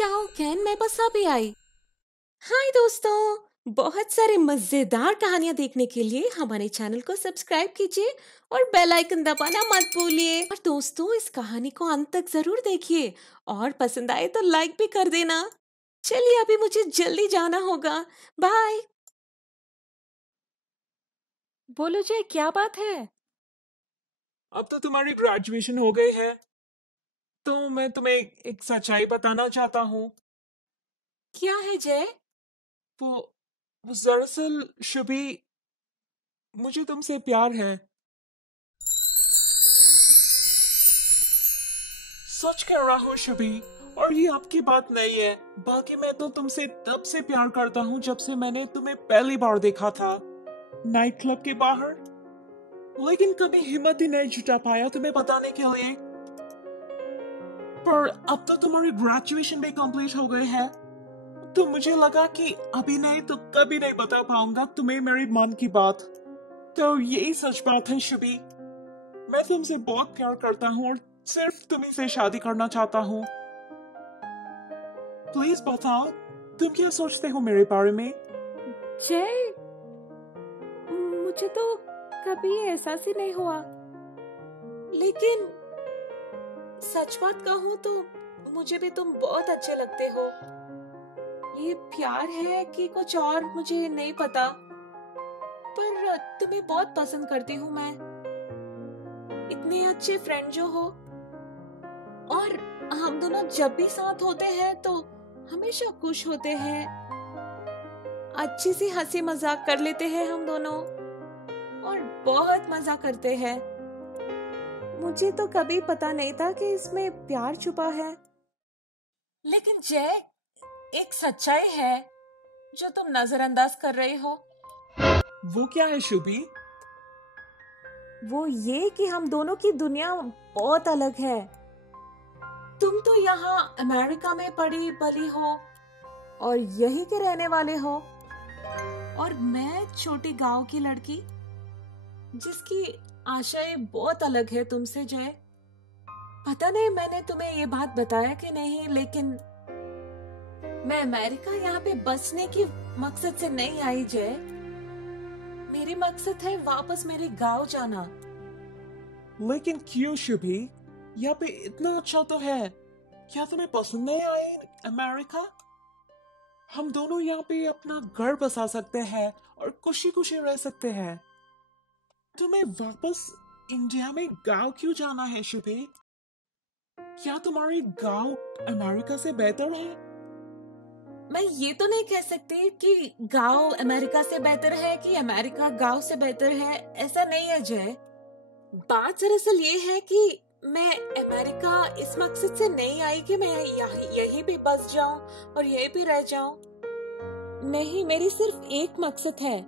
जाओ कैन मैं बस अभी आई। हाय दोस्तों, बहुत सारे मजेदार कहानियां देखने के लिए हमारे चैनल को सब्सक्राइब कीजिए और बेल आइकन दबाना मत भूलिए। और दोस्तों, इस कहानी को अंत तक जरूर देखिए और पसंद आए तो लाइक भी कर देना। चलिए अभी मुझे जल्दी जाना होगा। बाय। बोलो जय, क्या बात है? अब तो तुम्हारी ग्रेजुएशन हो गई है, तो मैं तुम्हें एक सच्चाई बताना चाहता हूँ। क्या है जय? वो दरअसल शुभी, मुझे तुमसे प्यार है। सच कह रहा हूँ शुभी, और ये आपकी बात नहीं है, बल्कि मैं तो तुमसे तब से प्यार करता हूँ जब से मैंने तुम्हें पहली बार देखा था नाइट क्लब के बाहर। लेकिन कभी हिम्मत ही नहीं जुटा पाया तुम्हें बताने के लिए। पर अब तो तुम्हारी ग्रेजुएशन भी कंप्लीट हो गई है, तो मुझे लगा कि अभी नहीं तो कभी नहीं बता पाऊंगा तुम्हें मेरी मन की बात। तो यही सच बात है शुभी, मैं तुमसे बहुत प्यार करता हूँ और सिर्फ तुम्ही से शादी करना चाहता हूँ। प्लीज बताओ, तुम क्या सोचते हो मेरे बारे में? जय, मुझे तो कभी एहसास ही नहीं हुआ, लेकिन सच बात कहूँ तो मुझे भी तुम बहुत अच्छे लगते हो। ये प्यार है कि कुछ और मुझे नहीं पता, पर तुम्हें बहुत पसंद करती हूँ मैं। इतने अच्छे फ्रेंड जो हो, और हम दोनों जब भी साथ होते हैं तो हमेशा खुश होते हैं। अच्छी सी हंसी मजाक कर लेते हैं हम दोनों और बहुत मजा करते हैं। मुझे तो कभी पता नहीं था कि इसमें प्यार छुपा है। लेकिन जय, एक सच्चाई है जो तुम नजरअंदाज कर रहे हो। वो क्या है शुभी? वो ये कि हम दोनों की दुनिया बहुत अलग है। तुम तो यहाँ अमेरिका में पड़ी बली हो और यहीं के रहने वाले हो, और मैं छोटे गांव की लड़की जिसकी आशाएं बहुत अलग है तुमसे जय। पता नहीं मैंने तुम्हें ये बात बताया कि नहीं, लेकिन मैं अमेरिका यहाँ पे बसने की मकसद से नहीं आई जय। मेरी मकसद है वापस मेरे गांव जाना। लेकिन क्यों शुभी? यहाँ पे इतना अच्छा तो है, क्या तुम्हें पसंद नहीं आए अमेरिका? हम दोनों यहाँ पे अपना घर बसा सकते हैं और खुशी खुशी रह सकते हैं। तुम्हें वापस इंडिया में गांव क्यों जाना है शुभी? क्या तुम्हारे गांव अमेरिका से बेहतर है? मैं ये तो नहीं कह सकती कि गांव अमेरिका से बेहतर है कि अमेरिका गांव से बेहतर है, ऐसा नहीं है जय। बात दरअसल ये है कि मैं अमेरिका इस मकसद से नहीं आई कि मैं यहीं पे बस जाऊं और यहीं पे रह जाऊं। नहीं, मेरी सिर्फ एक मकसद है,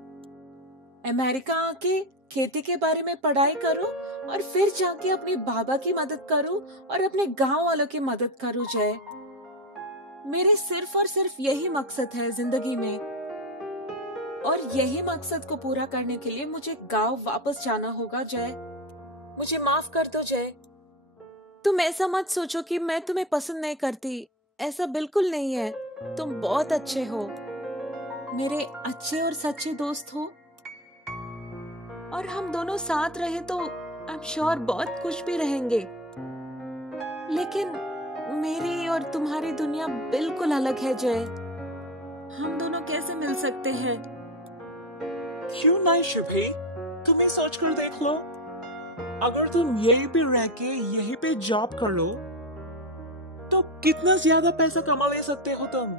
अमेरिका आके खेती के बारे में पढ़ाई करूं और फिर जाके अपने बाबा की मदद करूं और अपने गांव वालों की मदद करूं जय। मेरे सिर्फ और सिर्फ यही मकसद है जिंदगी में, और यही मकसद को पूरा करने के लिए मुझे गांव वापस जाना होगा जय। मुझे माफ कर दो जय। तुम ऐसा मत सोचो कि मैं तुम्हें पसंद नहीं करती, ऐसा बिल्कुल नहीं है। तुम बहुत अच्छे हो, मेरे अच्छे और सच्चे दोस्त हो, और हम दोनों साथ रहे तो आई एम श्योर बहुत खुश भी रहेंगे। लेकिन मेरी और तुम्हारी दुनिया बिल्कुल अलग है जय। हम दोनों कैसे मिल सकते हैं? क्यों नहीं शुभी, तुम ही सोच कर देख लो। अगर तुम यहीं पे रह के यहीं पे जॉब कर लो तो कितना ज्यादा पैसा कमा ले सकते हो तुम,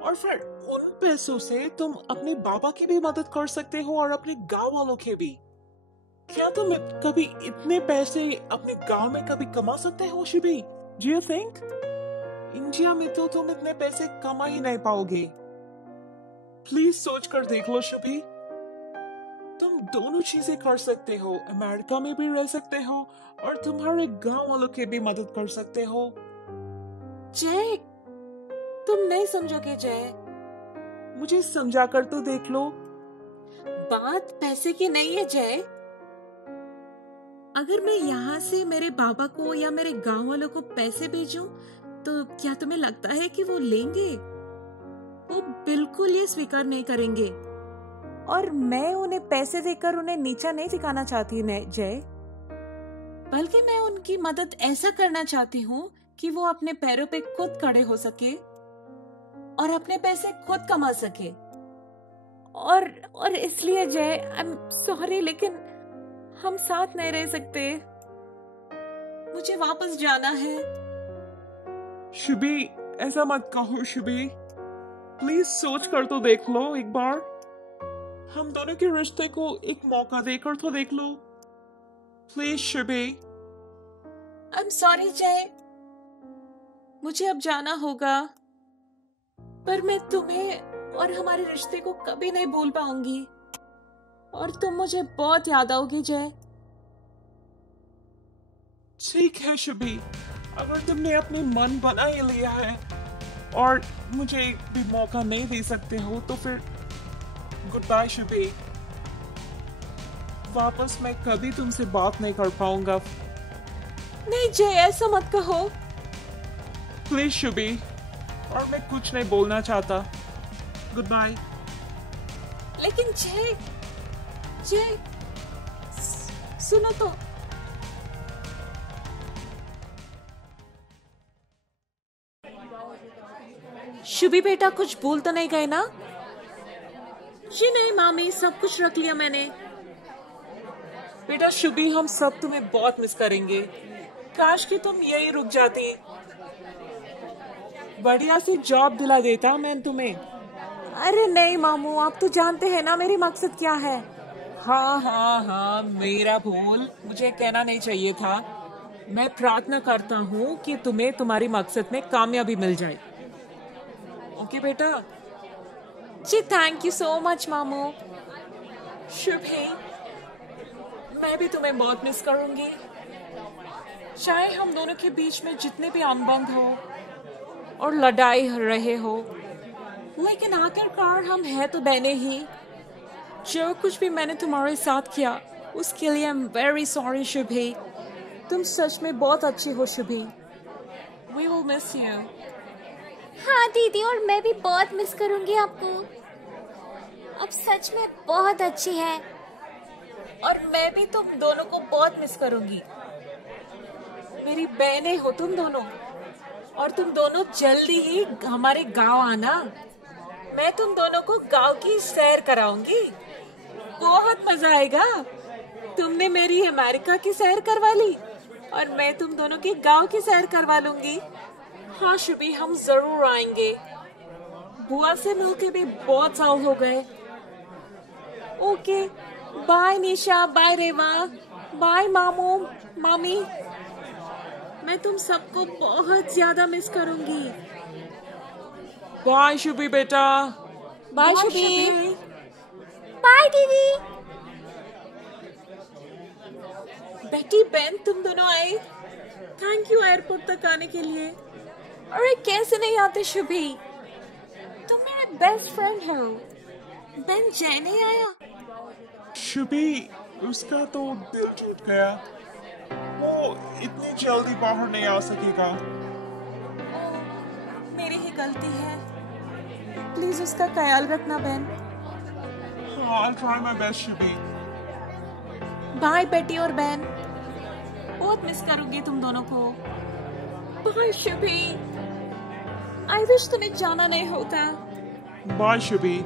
और फिर उन पैसों से तुम अपने बाबा की भी मदद कर सकते हो और अपने गांव वालों के भी। क्या तुम कभी इतने पैसे अपने गांव में कभी कमा सकते हो Shubhi? Do you think? India में तो तुम इतने पैसे कमा ही नहीं पाओगे। प्लीज सोच कर देख लो शुभी, तुम दोनों चीजें कर सकते हो, अमेरिका में भी रह सकते हो और तुम्हारे गांव वालों की भी मदद कर सकते हो। जय, तुम नहीं समझोगे जय। मुझे समझा कर तो देख लो। बात पैसे की नहीं है जय। अगर मैं यहाँ से मेरे बाबा को या मेरे गांव वालों को पैसे भेजूं तो क्या तुम्हें लगता है कि वो लेंगे? वो बिल्कुल ये स्वीकार नहीं करेंगे। और मैं उन्हें पैसे देकर उन्हें नीचा नहीं दिखाना चाहती जय, बल्कि मैं उनकी मदद ऐसा करना चाहती हूँ कि वो अपने पैरों पे खुद खड़े हो सके और अपने पैसे खुद कमा सके। और इसलिए जय, आई एम सॉरी, लेकिन हम साथ नहीं रह सकते। मुझे वापस जाना है। शुभी, ऐसा मत कहो शुभी, प्लीज सोच कर तो देख लो एक बार। हम दोनों के रिश्ते को एक मौका देकर तो देख लो, please Shubhi. I am sorry Jay, मुझे अब जाना होगा, पर मैं तुम्हें और हमारे रिश्ते को कभी नहीं भूल पाऊंगी, और तुम मुझे बहुत याद आओगी जय। ठीक है शुभी, अगर तुमने अपने मन बना ही लिया है और मुझे एक भी मौका नहीं दे सकते हो तो फिर गुड बाय शुभी। वापस मैं कभी तुमसे बात नहीं कर पाऊंगा। नहीं जय, ऐसा मत कहो। प्लीज शुभी, और मैं कुछ नहीं बोलना चाहता। Good bye. लेकिन जय, जय सुनो तो। शुभी बेटा, कुछ भूल तो नहीं गए ना? जी नहीं मामी, सब कुछ रख लिया मैंने। बेटा शुभी, हम सब तुम्हें बहुत मिस करेंगे। काश कि तुम यही रुक जाती, बढ़िया से जॉब दिला देता मैं तुम्हें। अरे नहीं मामू, आप तो जानते हैं ना मेरी मकसद क्या है। हाँ हाँ हाँ, मेरा भूल, मुझे कहना नहीं चाहिए था। मैं प्रार्थना करता हूँ कि तुम्हें तुम्हारी मकसद में कामयाबी मिल जाए। ओके बेटा। जी थैंक यू सो मच मामू। शुभी, मैं भी तुम्हें बहुत मिस करूंगी। चाहे हम दोनों के बीच में जितने भी अनबन हो और लड़ाई रहे हो, लेकिन आखिरकार हम हैं तो बहने ही। जो कुछ भी मैंने तुम्हारे साथ किया उसके लिए I am very sorry Shubhi. तुम सच में बहुत अच्छी हो Shubhi. We will miss you. हाँ दीदी, और मैं भी बहुत मिस करूंगी आपको। अब सच में बहुत अच्छी है। और मैं भी तुम दोनों को बहुत मिस करूंगी। मेरी बहनें हो तुम दोनों, और तुम दोनों जल्दी ही हमारे गांव आना। मैं तुम दोनों को गांव की सैर कराऊंगी, बहुत मजा आएगा। तुमने मेरी अमेरिका की सैर करवा ली और मैं तुम दोनों की गांव की सैर करवा लूंगी। हाँ शुभी, हम जरूर आएंगे। बुआ से मिलके भी बहुत साल हो गए। ओके, बाय निशा, बाय रेवा, बाय मामू मामी। मैं तुम सबको बहुत ज्यादा मिस करूंगी। बाय शुभी बेटा। बाय शुभी। बाय दीदी। बेटी बहन, तुम दोनों आए, थैंक यू एयरपोर्ट तक आने के लिए। अरे कैसे नहीं आते शुभी, तुम मेरे बेस्ट फ्रेंड हो। बहन जय नहीं आया? शुभी, उसका तो दिल टूट गया, वो इतनी जल्दी बाहर नहीं आ सकेगा। मेरी ही गलती है, प्लीज उसका ख्याल रखना बहन। हाँ, I'll try my best Shubhi. Bye बेटी और बहन, बहुत मिस करूंगी तुम दोनों को। बाय शुभी, आई विश तुम्हें जाना नहीं होता। बाय शुभी।